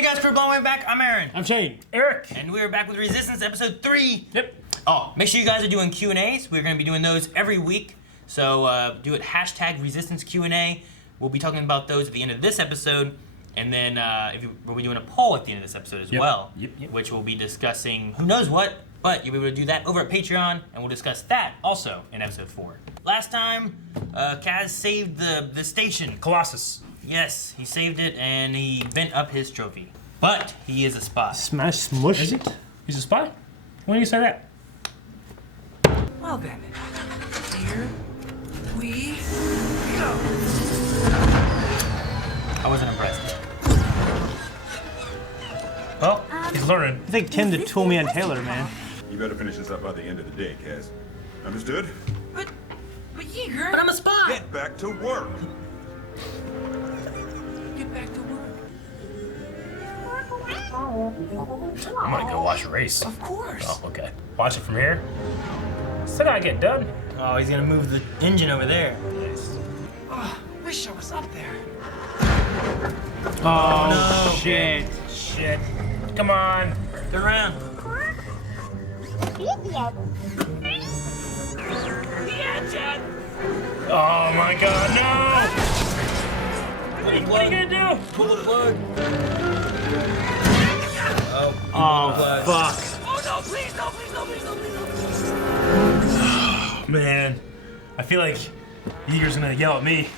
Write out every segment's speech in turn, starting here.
Hey guys, for blowing back, I'm Aaron. I'm Shane. Eric. And we're back with Resistance episode 3. Yep. Oh, make sure you guys are doing Q&As. We're going to be doing those every week. So do it hashtag Resistance Q&A. We'll be talking about those at the end of this episode. And then we'll be doing a poll at the end of this episode as well. Yep. Which we'll be discussing who knows what. But you'll be able to do that over at Patreon. And we'll discuss that also in episode 4. Last time, Kaz saved the station. Colossus. Yes, he saved it and he bent up his trophy. But he is a spy. Smash smush. Is he? He's a spy? When do you say that? Well then, here we go. I wasn't impressed. Well, he's learning. I think Tim to tool me on Taylor, man. You better finish this up by the end of the day, Kaz. Understood? But Yeager. But I'm a spy! Get back to work! Get back to work. I'm gonna go watch a race. Of course. Oh, okay. Watch it from here. Still gotta get done. Oh, he's gonna move the engine over there. Oh, wish I was up there. Oh, no. shit. Shit. Come on. Turn around. Oh my god, no! Pull the What are plug. you gonna do? Pull the plug. Oh, Oh, fuck. Oh no, please, no, please, no, please, no, please, no, please. Man, I feel like Yeager's gonna yell at me.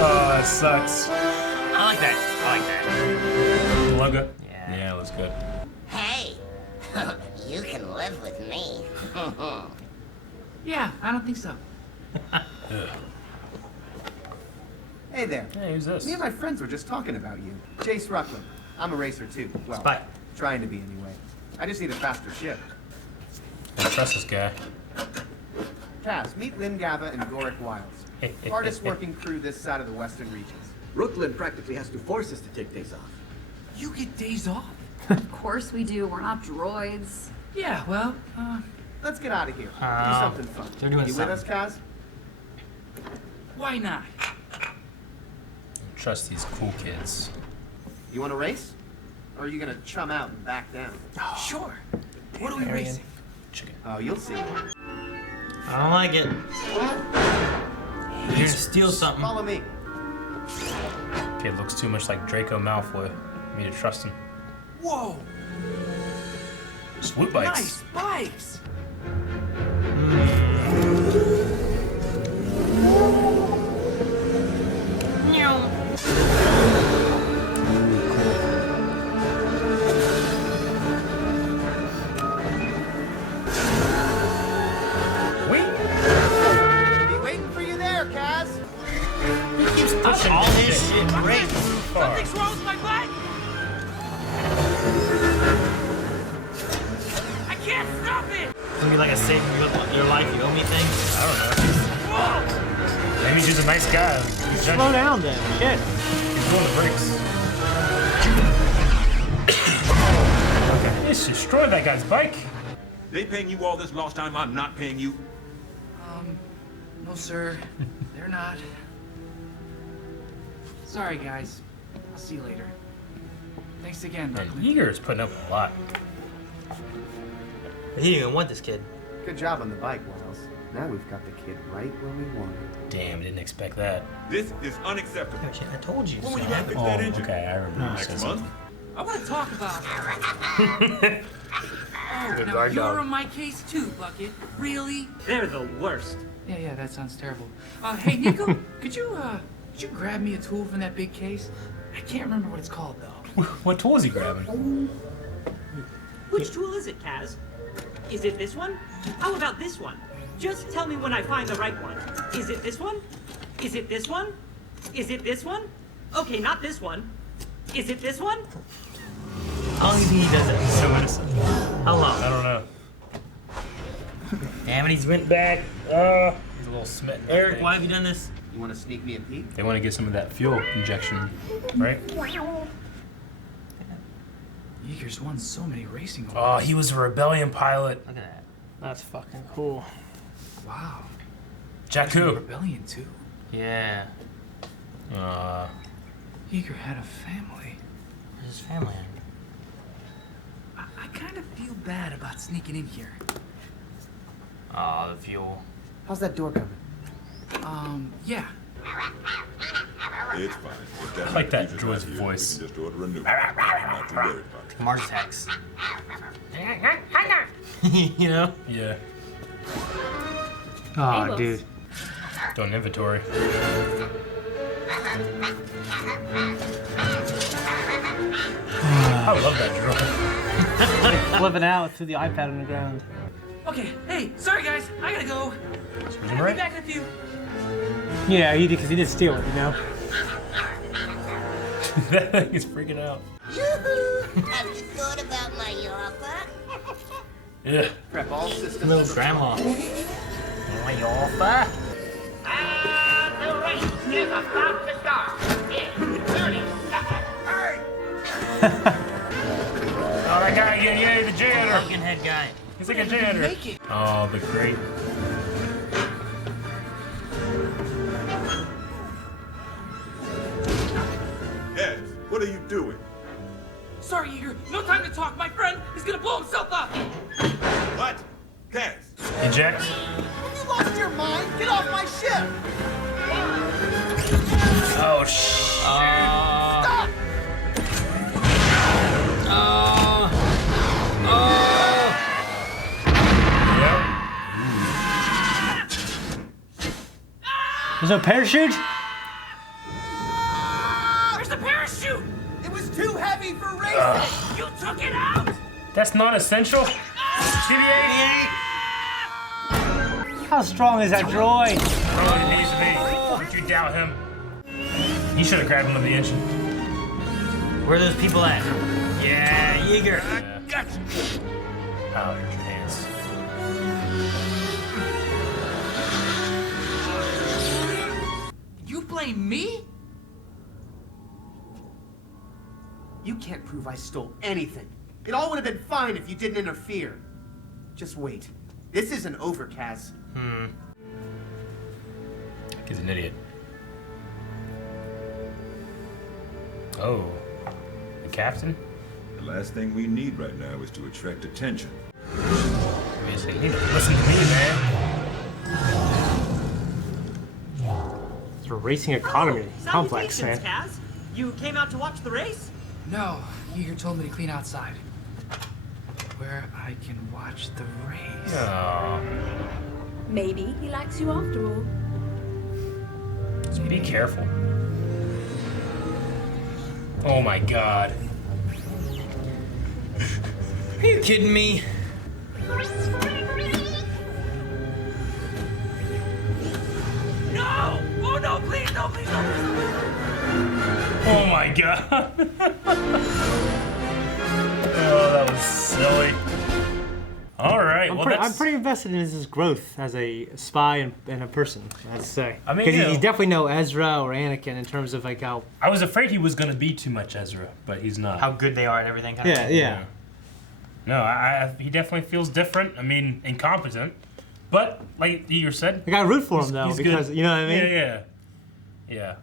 Oh, that sucks. I like that. The logo? Yeah. Yeah, it looks good. Hey, you can live with me. Yeah, I don't think so. Hey there. Hey, who's this? Me and my friends were just talking about you. Chase Ruckland. I'm a racer too. Well, Spy. trying to be anyway. I just need a faster ship. I don't trust this guy. Kaz, meet Lynn Gava and Gorick Wiles. Hardest working crew this side of the Western regions. Brooklyn practically has to force us to take days off. You get days off? Of course we do. We're not droids. Yeah, well, Let's get out of here. Do something fun. they're doing you something. with us, Kaz? why not? Trust these cool kids. You want to race? Or are you gonna chum out and back down? Sure. What are we Marion. racing? Chicken. Oh, you'll see. I don't like it. You're gonna steal something. Follow me. Kid looks too much like Draco Malfoy for me to trust him. Whoa, Swoop bikes. nice bikes. Be waiting for you there, Kaz. He keeps pushing all his shit. Great. Something's wrong with my bike. I can't stop it. It's gonna be like a saving your life, you owe me thing. I don't know. Whoa. Maybe he's just a nice guy. He's Slow down then. Shit. pulling the brakes. Okay. He's destroyed that guy's bike. They paying you all this lost time, I'm not paying you. No, sir. They're not. Sorry, guys. I'll see you later. Thanks again, Man, Ruckland. Yeager is putting up a lot. He didn't even want this kid. Good job on the bike, Wiles. Now we've got the kid right where we want him. Damn, didn't expect that. This is unacceptable. Oh, shit, I told you. When will you son. guys fix that engine? Okay, I remember. Next month? I want to talk about Oh, now guard you're dog. on my case too, Bucket. Really? They're the worst. Yeah, that sounds terrible. Hey, Nico, could you grab me a tool from that big case? I can't remember what it's called, though. What tool is he grabbing? Which tool is it, Kaz? Is it this one? How about this one? Just tell me when I find the right one. Is it this one? Is it this one? Is it this one? Okay, not this one. Is it this one? How long do you think he does it? So innocent. How long? I don't know. Damn it, he's went back. He's a little smitten. I Eric, think. why have you done this? You want to sneak me a peek? They want to get some of that fuel injection, right? Yeager's won so many racing awards. Oh, he was a rebellion pilot. Look at that. That's fucking cool. Wow. Jakku. Rebellion, too. Yeah. Yeager had a family. Where's his family at? I kind of feel bad about sneaking in here. Oh, the fuel. How's that door coming? Yeah. It's fine. If that I like that confusion's droid's not here, voice. We can just order a new one. I'm not too worried about it. Mars attacks. You know? Yeah. Oh, dude. Doing inventory. I love that droid. Flipping out through the iPad on the ground. Okay, hey, sorry guys, I gotta go. I'll be back in a few. Yeah, because he did steal it, you know? That thing is freaking out. Yoo-hoo! Have you thought about my offer? Yeah. Prep all systems. Little grandma. Marietta. The race is about to start in 30 seconds. Oh, that guy again, yeah, the janitor. Pumpkin head guy. He's like a janitor. Oh, the great. Ed, what are you doing? Sorry, Yeager, no time to talk. My friend is gonna blow himself up. What? Cass! Eject. Have you lost your mind? Get off my ship! Oh, shit. Stop! There's no parachute? Where's the parachute? It was too heavy for racing! You took it out. That's not essential. TBA. How strong is that droid? Oh, it needs to be. Did you doubt him? You should have grabbed him with the engine. Where are those people at? Yeah, Yeager. Gotcha. Oh, here's your hands. You blame me? You can't prove I stole anything. It all would have been fine if you didn't interfere. Just wait. This isn't over, Kaz. He's an idiot. Oh, the captain? The last thing we need right now is to attract attention. Obviously, you need to listen to me, man. It's a racing economy complex, man. Salutations, Kaz. You came out to watch the race? No, Yeager told me to clean outside. Where I can watch the race. Oh, Maybe he likes you after all. so be careful. Oh my god. Are you kidding me? No! Oh no, please, no, please, no, please, no, please. Oh my god. Oh, that was silly. All right. I'm pretty invested in his growth as a spy and a person, I have to say. I mean, because you know- he's definitely no Ezra or Anakin in terms of like how. I was afraid he was going to be too much Ezra, but he's not. How good they are at everything. Kind of Yeah, thing. yeah. No, he definitely feels different. I mean, incompetent. But, like you said, I gotta root for him though, he's because good. you know what I mean. Yeah.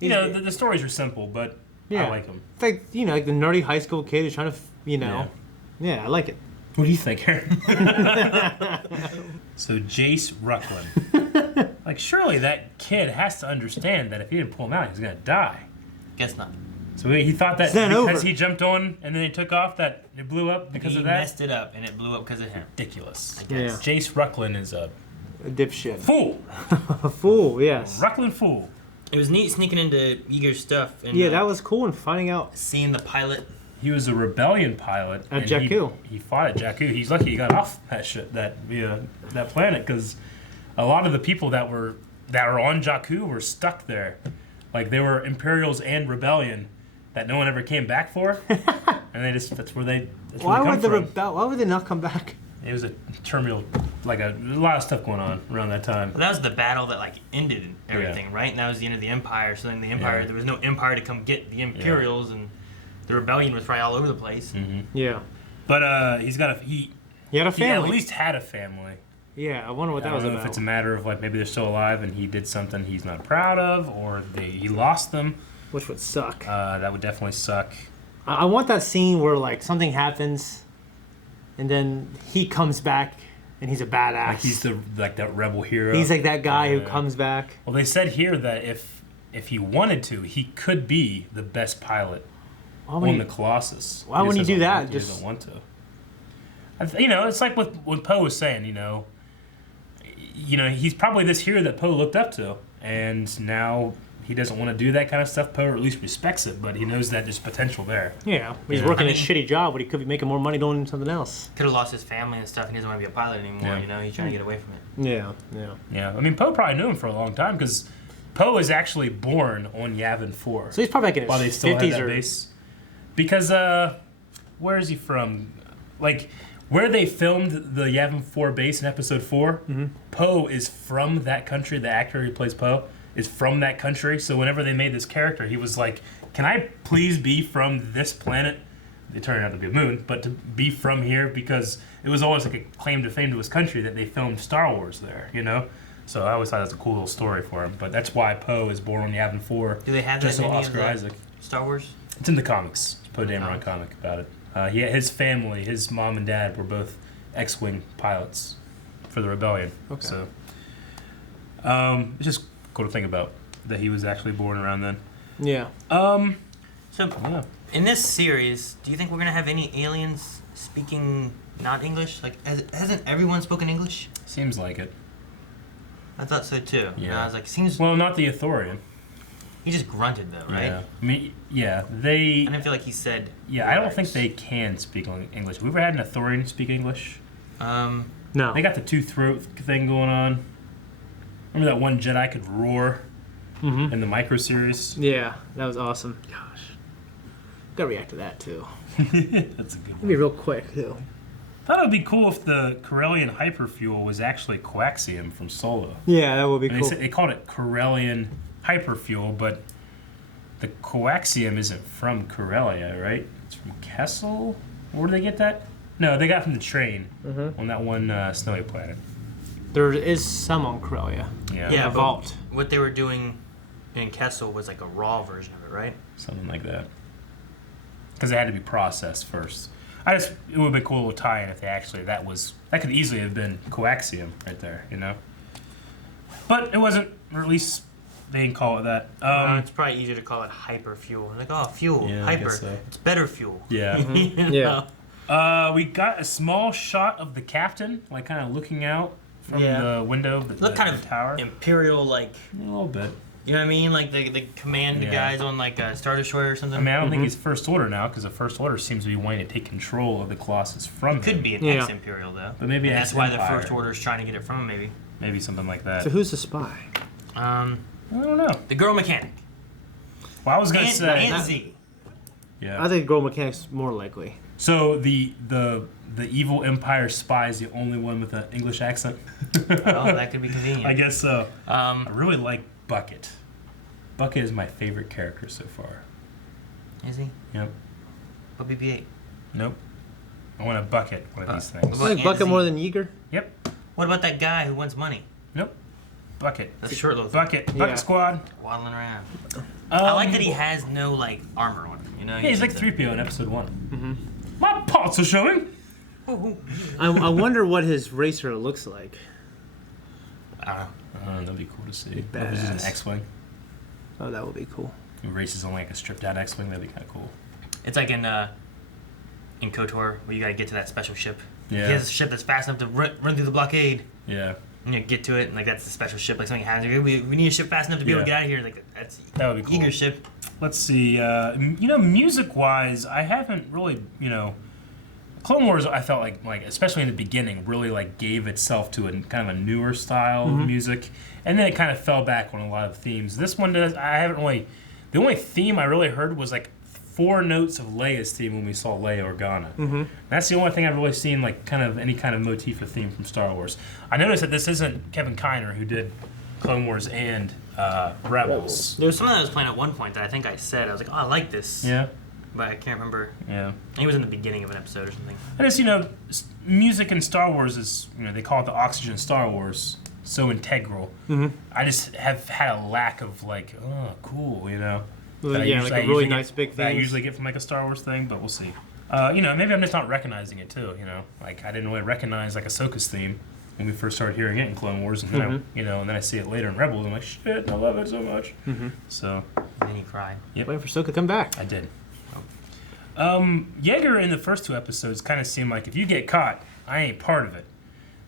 You know, the stories are simple, but Yeah. I like them. It's like like the nerdy high school kid who's trying to, Yeah, I like it. What do you think, Aaron? So Jace Rucklin. Like, surely that kid has to understand that if he didn't pull him out, he's gonna die. Guess not. So he thought that It's not because over. he jumped on and then he took off, that it blew up because He of that. messed it up, and it blew up because of him. Ridiculous. Yeah. Jace Rucklin is a A dipshit. fool. A fool, yes. Rucklin fool. It was neat sneaking into Yeager's stuff and Yeah, that was cool and finding out. seeing the pilot. He was a rebellion pilot. At and Jakku. He fought at Jakku. He's lucky he got off that that planet, because a lot of the people that were on Jakku were stuck there. Like, they were Imperials and rebellion that no one ever came back for, and that's where they Why come would from. why would they not come back? It was a turmoil, like a lot of stuff going on around that time. Well, that was the battle that like ended everything, right? And that was the end of the Empire. So then the Empire, there was no Empire to come get the Imperials, and the rebellion was probably all over the place. Yeah. But he He had a he family. at least had a family. Yeah, I wonder what I that was don't know about. if it's a matter of like maybe they're still alive and he did something he's not proud of, or he lost them. which would suck. That would definitely suck. I want that scene where like something happens, and then he comes back, and he's a badass. Like he's that rebel hero. He's like that guy who comes back. Well, they said here that if he wanted to, he could be the best pilot on the Colossus. Why wouldn't he do that? He doesn't want to. It's like what Poe was saying. He's probably this hero that Poe looked up to, and now he doesn't want to do that kind of stuff. Poe at least respects it, but he knows that there's potential there. Yeah, he's working a shitty job, but he could be making more money doing something else. Could have lost his family and stuff. He doesn't want to be a pilot anymore. He's trying to get away from it. Yeah. I mean, Poe probably knew him for a long time because Poe is actually born on Yavin 4. So he's probably like in his while they still 50s have that base. Because where is he from? Like where they filmed the Yavin 4 base in Episode 4, Poe is from that country. The actor who plays Poe is from that country. So whenever they made this character, he was like, "Can I please be from this planet?" It turned out to be a moon, but to be from here because it was always like a claim to fame to his country that they filmed Star Wars there. So I always thought that's a cool little story for him. But that's why Poe is born on Yavin 4. Do they have just that in so any Oscar of the Isaac? Star Wars? It's in the comics. It's a Poe Dameron comic about it. His family, his mom and dad were both X-Wing pilots for the Rebellion. Okay. So it's just cool to think about that he was actually born around then. Yeah. In this series, do you think we're going to have any aliens speaking not English? Like, hasn't everyone spoken English? Seems like it. I thought so too. Yeah. I was like, seems. Well, not the Ithorian. He just grunted though, right? Yeah. I mean, they. I didn't feel like he said. Yeah, I don't think they can speak English. Have we ever had an Ithorian speak English? No. They got the two-throat thing going on. Remember that one Jedi could roar in the micro series? Yeah, that was awesome. Gosh, gotta react to that too. That's a good It'd one. be real quick too. Thought it would be cool if the Corellian hyperfuel was actually coaxium from Solo. Yeah, that would be And cool. they called it Corellian hyperfuel, but the coaxium isn't from Corellia, right? It's from Kessel? Where did they get that? No, they got it from the train on that one snowy planet. There is some on Corellia. Yeah, Yeah, a but vault. what they were doing in Kessel was like a raw version of it, right? something like that. Because it had to be processed first. It would have been cool to tie in if they actually, that could easily have been coaxium right there, But it wasn't, or at least they didn't call it that. It's probably easier to call it hyper fuel. Like, oh, fuel, Yeah, I hyper. guess so. It's better fuel. Yeah. Yeah. We got a small shot of the captain, like kind of looking out from the window of the Look kind of tower. imperial, like, A little bit. you know what I mean? Like the command guys on like Star Destroyer or something. I mean, I don't think he's First Order now, because the First Order seems to be wanting to take control of the Colossus from him. Could be an ex-imperial though. But maybe and that's why the ex-Empire. First Order is trying to get it from him, maybe. Maybe something like that. So who's the spy? I don't know. The girl mechanic. Well, I was going to say... Aunt Z. Yeah. I think Girl Mechanic's more likely. So the evil Empire spy is the only one with an English accent? Well, that could be convenient. I guess so. I really like Bucket. Bucket is my favorite character so far. Is he? Yep. What BB-8? Nope. I want a Bucket, one of these things. What I like Aunt Bucket Z? more than Yeager. Yep. What about that guy who wants money? Nope. Bucket. That's short little Bucket. Yeah. Bucket Squad. waddling around. I like that he has no like armor on him. You know? Yeah, he's like 3PO in episode 1. Mm-hmm. My parts are showing. I wonder what his racer looks like. That'd be cool to see. If it's just an Badass. X-Wing. Oh, that would be cool. He races on like a stripped out X-Wing. That'd be kind of cool. It's like in KOTOR where you gotta get to that special ship. Yeah. He has a ship that's fast enough to run through the blockade. Yeah. And you get to it, and like that's the special ship. Like something happens, we need a ship fast enough to be able to get out of here. Like that's That would be cool. Eager ship. Let's see. Music-wise, I haven't really, Clone Wars, I felt like especially in the beginning, really like gave itself to a kind of a newer style of music, and then it kind of fell back on a lot of themes. This one does. I haven't really. The only theme I really heard was like 4 notes of Leia's theme when we saw Leia Organa. That's the only thing I've really seen like kind of any kind of motif of theme from Star Wars. I noticed that this isn't Kevin Kiner who did Clone Wars and Rebels. There was something that was playing at one point that I think I said. I was like, oh, I like this. Yeah. But I can't remember. Yeah. I think it was in the beginning of an episode or something. I just, music in Star Wars is, they call it the oxygen of Star Wars, so integral. I just have had a lack of like, oh, cool, Well, that I yeah, usually- like I a really usually nice get- big that I thing. usually get from like a Star Wars thing, but we'll see. Maybe I'm just not recognizing it too. Like I didn't really recognize like Ahsoka's theme when we first started hearing it in Clone Wars, and then and then I see it later in Rebels. I'm like, shit, I love it so much. So And then he cried. Waiting for Ahsoka to come back. I did. Yeager in the first 2 episodes kind of seemed like if you get caught, I ain't part of it.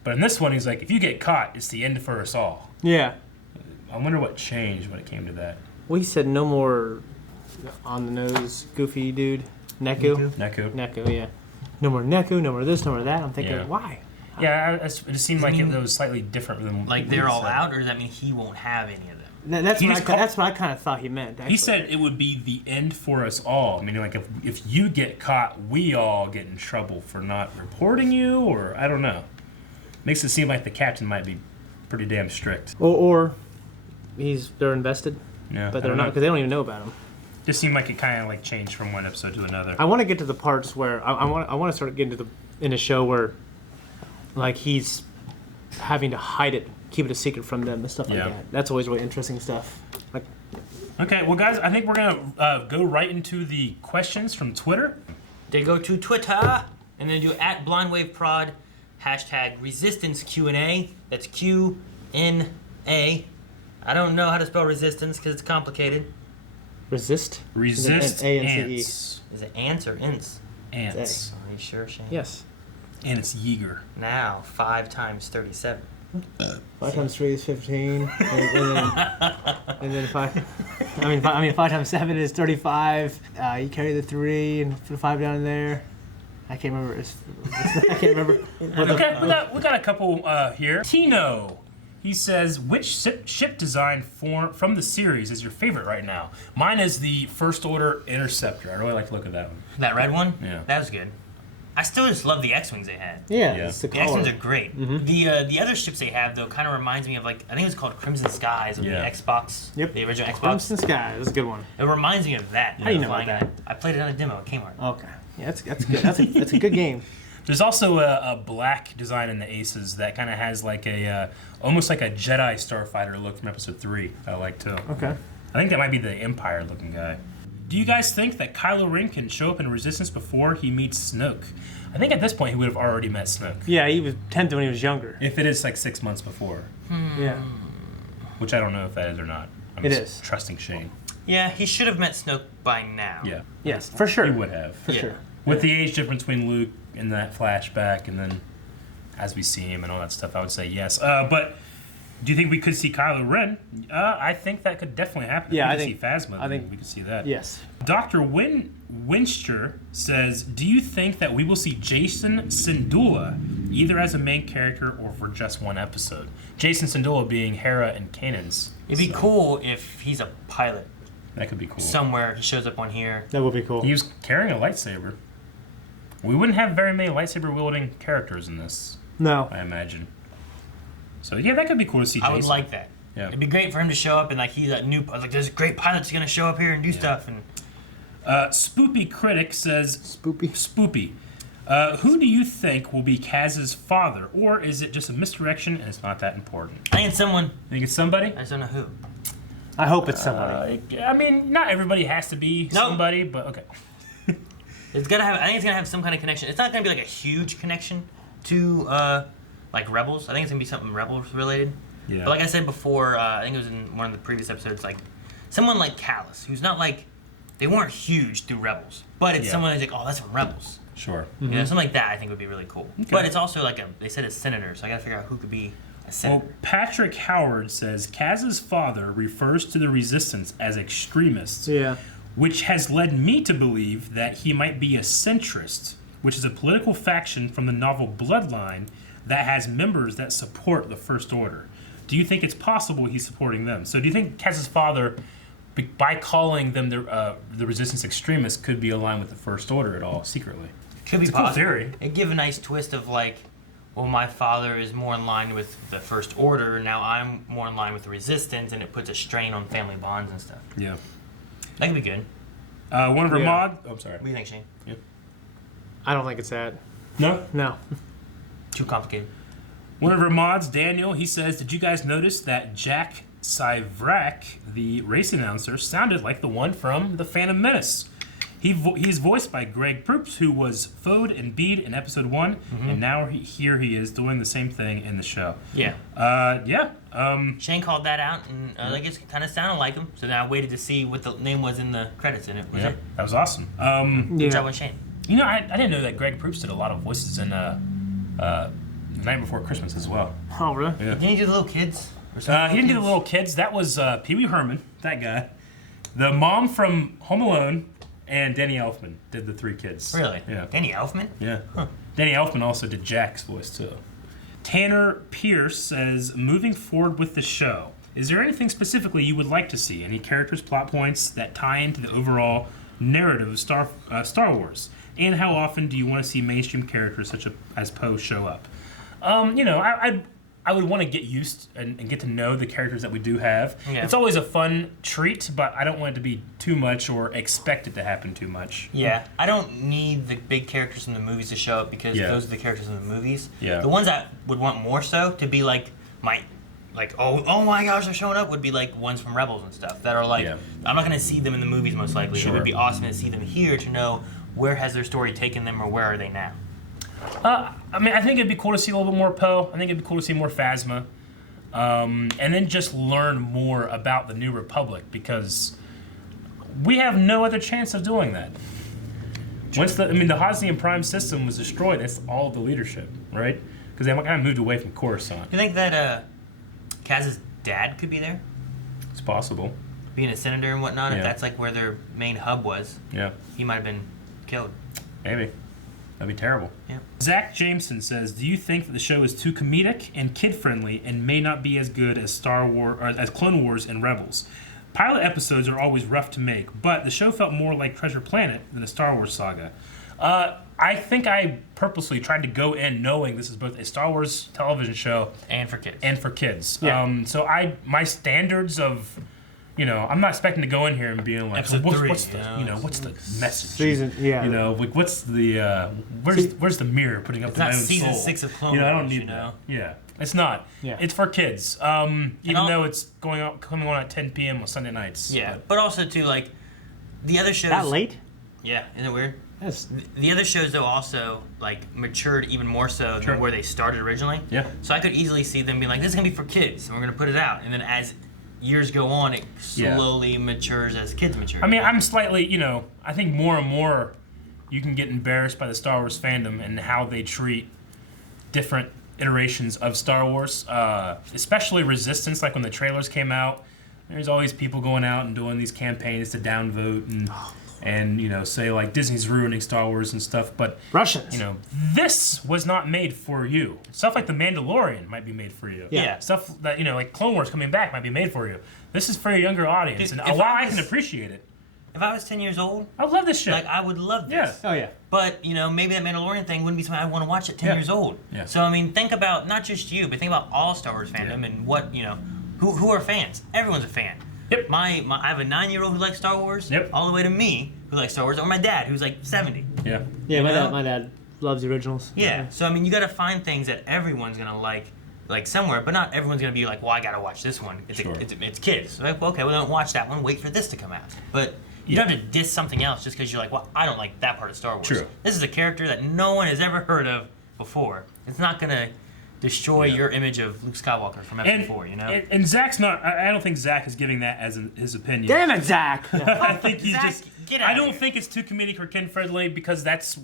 But in this one, he's like, if you get caught, it's the end for us all. Yeah. I wonder what changed when it came to that. Well, he said no more on the nose goofy dude. Neku. Neku. Yeah. No more Neku, no more this, no more that. I'm thinking, Yeah. why? Yeah, it just seemed like it was slightly different than Like they're all out, or does that mean he won't have any of them? That's He what, just that's what I kind of thought he meant. Actually. He said it would be the end for us all. Meaning, like, if you get caught, we all get in trouble for not reporting you, or I don't know. Makes it seem like the captain might be pretty damn strict. Or they're invested, Yeah, but I they're don't not know. because they don't even know about him. Just seemed like it kind of like changed from one episode to another. I want to get to the parts where I want to start getting to in a show where, like, he's having to hide it, keep it a secret from them and stuff like Yeah. that. That's always really interesting stuff. Like, Okay, well, guys, I think we're gonna go right into the questions from Twitter. They go to Twitter and then do @BlindWaveProd, #Resistance Q&A. That's Q-N-A. I don't know how to spell resistance because it's complicated. resist. Resist A-N-C-E. ants. Is it ants or ints? Ants. Are you sure, Shane? Yes. And it's Yeager. Now, 5 times 37. 5 times 3 is 15, and then 5. I mean 5 times 7 is 35. You carry the 3 and put 5 down there. I can't remember. I can't remember. Okay, we got a couple here. Tino, he says, which ship design from the series is your favorite right now? Mine is the First Order Interceptor. I really like to look at that one. That red one? Yeah. That was good. I still just love the X-Wings they had. Yeah, Yeah. it's the The X-Wings color. are great. The other ships they have, though, kind of reminds me of, like, I think it was called Crimson Skies of Yeah. the Xbox. Yep. The original Xbox. Crimson Sky. That's a good one. It reminds me of that. How do you know flying about in it. I played it on a demo at Kmart. Okay. Yeah, that's good. That's a good game. There's also a black design in the Aces that kind of has like a almost like a Jedi starfighter look from Episode 3. I like too. Okay. I think that might be the Empire looking guy. Do you guys think that Kylo Ren can show up in Resistance before he meets Snoke? I think at this point he would have already met Snoke. Yeah, he was 10th when he was younger. If it is like 6 months before, Yeah. which I don't know if that is or not. I'm It just is. trusting Shane. Yeah, he should have met Snoke by now. Yeah, Yes, for sure. he would have. For sure. With the age difference between Luke and that flashback, and then as we see him and all that stuff, I would say yes. But do you think we could see Kylo Ren? I think that could definitely happen. Yeah, if I we think- could see Phasma. I then think- we could see that. Yes. Dr. Winster says, do you think that we will see Jason Syndulla either as a main character or for just one episode? Jason Syndulla being Hera and Kanan's. It'd be cool if he's a pilot That could be cool. somewhere. He shows up on here. That would be cool. He was carrying a lightsaber. We wouldn't have very many lightsaber wielding characters in this, No. I imagine. So yeah, that could be cool to see Jason. I would like that. Yeah. It'd be great for him to show up and, like, he's a new. Like, there's a great pilot's gonna show up here and do stuff. And Spoopy Critic says, Spoopy. Spoopy, who do you think will be Kaz's father? Or is it just a misdirection and it's not that important? I think it's someone. Think it's somebody? I just don't know who. I hope it's somebody. I mean, not everybody has to be Nope. somebody, but okay. It's gonna have. I think it's gonna have some kind of connection. It's not gonna be like a huge connection to like Rebels. I think it's gonna be something Rebels related. Yeah. But like I said before, I think it was in one of the previous episodes. Like someone like Callus, who's not like they weren't huge through Rebels, but it's Yeah. someone who's like, oh, that's from Rebels. Sure. You know, something like that. I think would be really cool. But it's also like they said a senator, so I gotta figure out who could be a senator. Well, Patrick Howard says Kaz's father refers to the Resistance as extremists, Yeah. which has led me to believe that he might be a centrist, which is a political faction from the novel Bloodline that has members that support the First Order. Do you think it's possible he's supporting them? So do you think Kaz's father, by calling them the Resistance extremists, could be aligned with the First Order at all, secretly? Could be It's a cool possible. theory. It'd give a nice twist of like, well, my father is more in line with the First Order. Now I'm more in line with the Resistance, and it puts a strain on family bonds and stuff. Yeah. That could be good. One of our Yeah. mod... Oh, I'm sorry. What do you think, Shane? I don't think it's that. No? No. Too complicated. One of our mods, Daniel, he says, did you guys notice that Jack Syvrak, the race announcer, sounded like the one from The Phantom Menace. He's voiced by Greg Proops, who was Fode and Bede in episode 1, and now here he is doing the same thing in the show. Yeah. Shane called that out, and I guess it kind of sounded like him. So then I waited to see what the name was in the credits, and it was it. That was awesome. Good job with Shane. You know, I didn't know that Greg Proops did a lot of voices in The Night Before Christmas as well. Oh, really? Yeah. Didn't he do the little kids? He didn't do the little kids. That was Pee Wee Herman, that guy. The mom from Home Alone, and Danny Elfman did the 3 kids. Really? Yeah. Danny Elfman? Yeah. Huh. Danny Elfman also did Jack's voice, too. Tanner Pierce says, moving forward with the show, is there anything specifically you would like to see? Any characters, plot points that tie into the overall narrative of Star Wars? And how often do you want to see mainstream characters such as Poe show up? I would want to get used and get to know the characters that we do have. Yeah. It's always a fun treat, but I don't want it to be too much or expect it to happen too much. Yeah, I don't need the big characters in the movies to show up because those are the characters in the movies. Yeah. The ones I would want more so to be like oh my gosh, they're showing up would be like ones from Rebels and stuff that are like, I'm not going to see them in the movies most likely. Sure. It would be awesome to see them here to know where has their story taken them or where are they now. I think it'd be cool to see a little bit more Poe. I think it'd be cool to see more Phasma. And then just learn more about the New Republic because we have no other chance of doing that. Once the Hosnian Prime system was destroyed, that's all the leadership, right? Because they kind of moved away from Coruscant. You think that Kaz's dad could be there? It's possible. Being a senator and whatnot, if that's like where their main hub was, he might have been killed. Maybe. That'd be terrible. Yeah. Zach Jameson says, do you think that the show is too comedic and kid-friendly and may not be as good as Star Wars or as Clone Wars and Rebels? Pilot episodes are always rough to make, but the show felt more like Treasure Planet than a Star Wars saga. I think I purposely tried to go in knowing this is both a Star Wars television show and for kids. Yeah. So my standards of, I'm not expecting to go in here and being like, what's the message? Season, what's the where's the mirror putting up the own soul? It's not season 6 of Clone Wars. I don't need that. Yeah, it's not. Yeah. It's for kids. Even though it's coming on at 10 p.m. on Sunday nights. Yeah, but also too like the other shows. That late? Yeah, isn't it weird? Yes. The other shows though also like matured even more so than where they started originally. Yeah. So I could easily see them being like, this is gonna be for kids, and we're gonna put it out, and then as years go on, it slowly matures as kids mature. I mean, I'm slightly, I think more and more you can get embarrassed by the Star Wars fandom and how they treat different iterations of Star Wars, especially Resistance, like when the trailers came out. There's all these people going out and doing these campaigns to downvote and say like Disney's ruining Star Wars and stuff, but Russians. This was not made for you. Stuff like The Mandalorian might be made for you. Yeah. Stuff that like Clone Wars coming back might be made for you. This is for a younger audience, and while I can appreciate it, if I was 10 years old, I would love this shit. Like I would love this. Yeah. Oh yeah. But maybe that Mandalorian thing wouldn't be something I want to watch at 10 years old. Yeah. So I mean, think about not just you, but think about all Star Wars fandom and what who are fans. Everyone's a fan. Yep. I have a 9-year-old who likes Star Wars. Yep. All the way to me who likes Star Wars, or my dad who's like 70. Yeah. Yeah. My dad loves the originals. Yeah. So I mean, you got to find things that everyone's gonna like somewhere, but not everyone's gonna be like, well, I gotta watch this one. It's kids. So like, well, okay, well, don't watch that one. Wait for this to come out. But you don't have to diss something else just because you're like, well, I don't like that part of Star Wars. True. This is a character that no one has ever heard of before. It's not gonna destroy your image of Luke Skywalker from episode 4, And Zach's not. I don't think Zach is giving that as his opinion. Damn it, Zach! I think he's Zach, just. get out I of don't here. think it's too comedic or kid friendly because that's.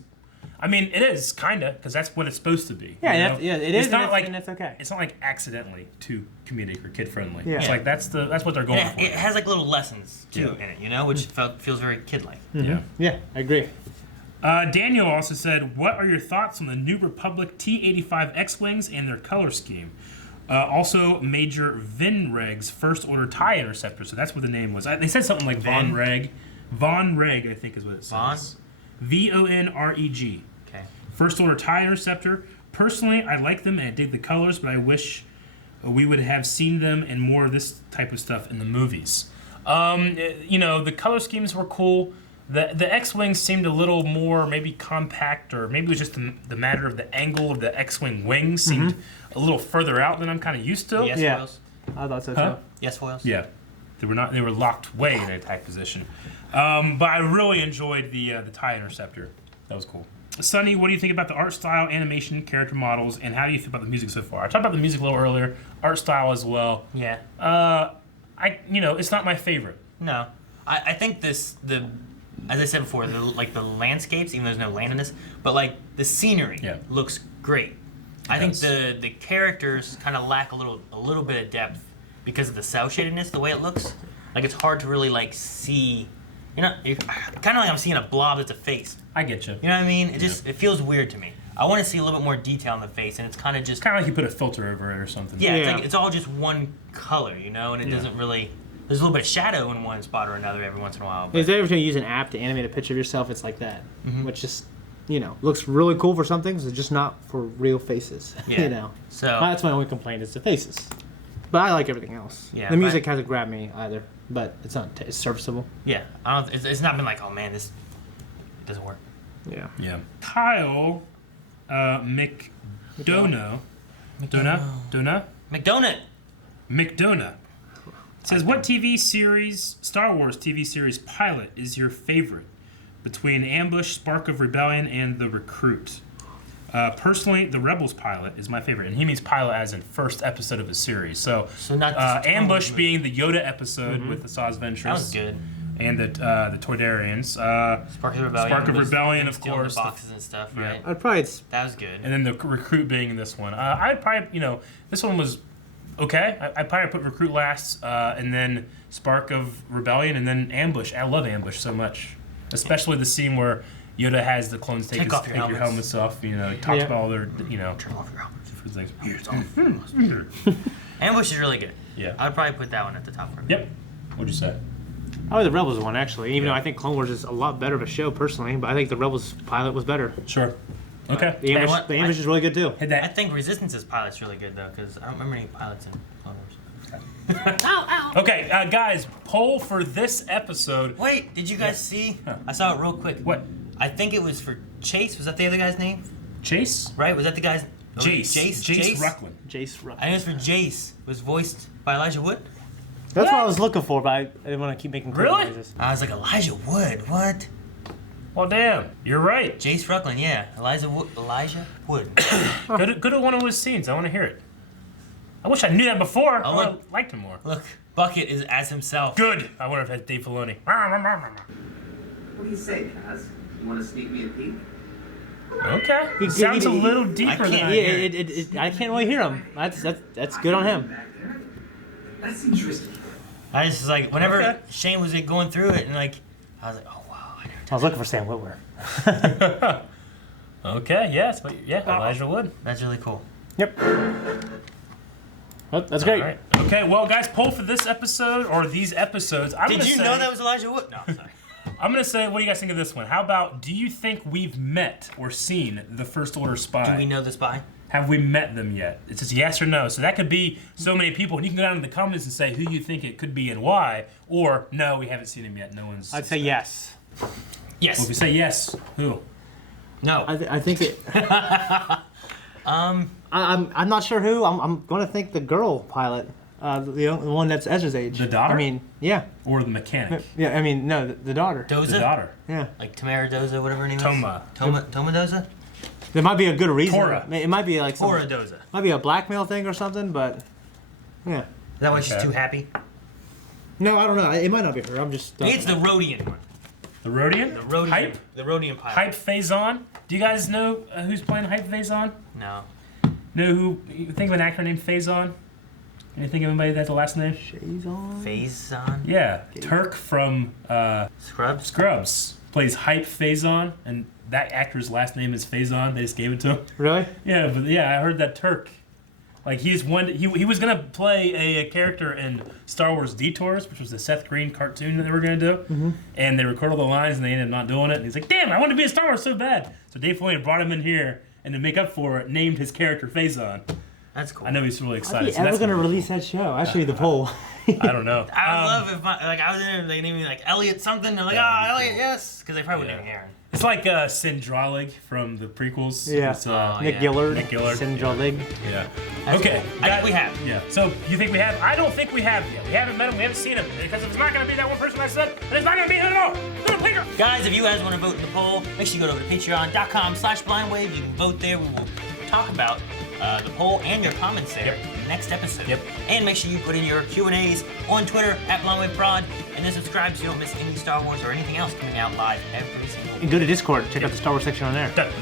I mean, it is kinda because that's what it's supposed to be. Yeah, it is. It's not like and it's okay. It's not like accidentally too comedic or kid friendly. Yeah. It's like that's what they're going for. It has like little lessons too in it, which feels very kid-like. Yeah. Yeah, I agree. Daniel also said, what are your thoughts on the New Republic T-85 X-Wings and their color scheme? Also, Major Vinreg's First Order TIE Interceptor, so that's what the name was. They said something like Von Reg. Von Reg, I think is what it says. Vonreg. Okay. First Order TIE Interceptor. Personally, I like them and I dig the colors, but I wish we would have seen them and more of this type of stuff in the movies. The color schemes were cool. The X-Wing seemed a little more maybe compact, or maybe it was just the matter of the angle of the X-Wing wings seemed a little further out than I'm kind of used to. Yes, I thought so Huh? too. Yes, foils. Yeah, they were locked way in attack position. But I really enjoyed the TIE Interceptor. That was cool. Sonny, what do you think about the art style, animation, character models, and how do you think about the music so far? I talked about the music a little earlier, art style as well. Yeah. It's not my favorite. No, I think as I said before, the landscapes, even though there's no land in this, but like the scenery looks great. I think the characters kind of lack a little bit of depth because of the cell shadedness, the way it looks. Like it's hard to really like see. Kind of like I'm seeing a blob that's a face. I get you. You know what I mean? It feels weird to me. I want to see a little bit more detail in the face, and it's kind of just. Kind of like you put a filter over it or something. Yeah, it's like it's all just one color, and it doesn't really. There's a little bit of shadow in one spot or another every once in a while. If every time you use an app to animate a picture of yourself, it's like that, which just looks really cool for some things. It's just not for real faces. Yeah. So that's my only complaint is the faces. But I like everything else. Yeah, the music hasn't grabbed me either, but it's not. It's serviceable. Yeah, it's not been like, oh man, this doesn't work. Yeah. Yeah. Kyle McDonough says, what TV series, Star Wars TV series pilot is your favorite between Ambush, Spark of Rebellion, and The Recruit? Personally, the Rebels pilot is my favorite, and he means pilot as in first episode of a series. So not Ambush being the Yoda episode with the Saz Ventress. That was good. And the Toydarians. Spark of Rebellion, of course. The boxes and stuff, right? I'd probably. That was good. And then the Recruit being this one. I'd probably, this one was okay. I'd probably put Recruit last, and then Spark of Rebellion, and then Ambush. I love Ambush so much, especially the scene where Yoda has the clones take your helmets off. Talks about all their, Turn off your helmets. things. Ambush is really good. Yeah. I'd probably put that one at the top for me. Yep. What'd you say? I like the Rebels one actually, even though I think Clone Wars is a lot better of a show personally, but I think the Rebels pilot was better. Sure. Okay. The Ambush is really good too. Hit that. I think Resistance's pilot's really good though, because I don't remember any pilots in Clone Wars. Okay, guys, poll for this episode. Wait, did you guys see? I saw it real quick. What? I think it was for Chase. Was that the other guy's name? Chase? Right? Was that the guy's? Jace. Jace Rucklin. Jace Rucklin. I think it was for Jace. Was voiced by Elijah Wood. That's what I was looking for, but I didn't want to keep making Really? noises. I was like, Elijah Wood. What? Well, damn. You're right. Jace Rucklin. Yeah, Elijah Wood. Go to one of his scenes. I want to hear it. I wish I knew that before. I would have look. liked him more. Look, Bucket is as himself. Good. I wonder if it had Dave Filoni. What do you say, Kaz? You want to sneak me a peek? Okay. It sounds a little deeper than I hear. I can't really hear him. That's good on him. Back there? That's interesting. I just was like, whenever Shane was going through it, and like, I was like, oh wow. I was looking for Sam Witwer. Okay. Yes. Elijah Wood. That's really cool. Yep. Oh, that's great. All right. Okay. Well, guys, poll for this episode or these episodes. Did you know that was Elijah Wood? No, sorry. I'm going to say, what do you guys think of this one? How about, do you think we've met or seen the First Order spy? Do we know the spy? Have we met them yet? It's just yes or no. So that could be so many people. And you can go down in the comments and say who you think it could be and why. Or, no, we haven't seen him yet. No one's... I'd say yes. Yes. Well, if you say yes, who? No. I think it... I'm not sure who. I'm going to think the girl pilot. The one that's Ezra's age. The daughter? I mean, yeah. Or the mechanic? Yeah, I mean, no, the daughter. Doza? The daughter. Yeah. Like Tamara Doza, whatever her name Toma. is. Toma Doza? There might be a good reason. Tora. It might be like some... Tora Doza. Might be a blackmail thing or something, but... Yeah. Is that why she's Okay. too happy? No, I don't know. It might not be her. I'm just... Maybe it's the Rhodian one. The Rhodian? The Rhodian. Hype? The Rhodian pilot. Hype Faison. Do you guys know who's playing Hype Faison? No. Know who? You think of an actor named Faison? Can you think of anybody that's the last name? Faison? Faison? Yeah. Turk from Scrubs? Scrubs plays Hype Faison, and that actor's last name is Faison. They just gave it to him. Really? Yeah, but yeah, I heard that Turk. Like he was gonna play a character in Star Wars Detours, which was the Seth Green cartoon that they were gonna do, and they recorded all the lines and they ended up not doing it. And he's like, "Damn, I want to be a Star Wars so bad." So Dave Filoni brought him in here, and to make up for it, named his character Faison. That's cool. I know he's really Are excited. they So ever that's going to release that show? Actually, the poll. I don't know. I would love if I was in there, they named me like Elliot something. They're like, Elliot, yes. Because they probably wouldn't even hear it. It's like Sindralig from the prequels. Yeah. It's, Nick yeah. Gillard. Nick Gillard. Sindralig. Yeah. That's Okay. cool. I think we have. Yeah. So you think we have? I don't think we have yet. We haven't met him. We haven't seen him. Because if it's not going to be that one person I said, then it's not going to be him at all. Do it, Peter. Guys, if you guys want to vote in the poll, make sure you go over to patreon.com/blindwave. You can vote there. We will talk about the poll and your comments there in the next episode. Yep. And make sure you put in your Q&As on Twitter @BlindWaveProd, and then subscribe so you don't miss any Star Wars or anything else coming out live every single week. And go to Discord. Check out the Star Wars section on there. Done.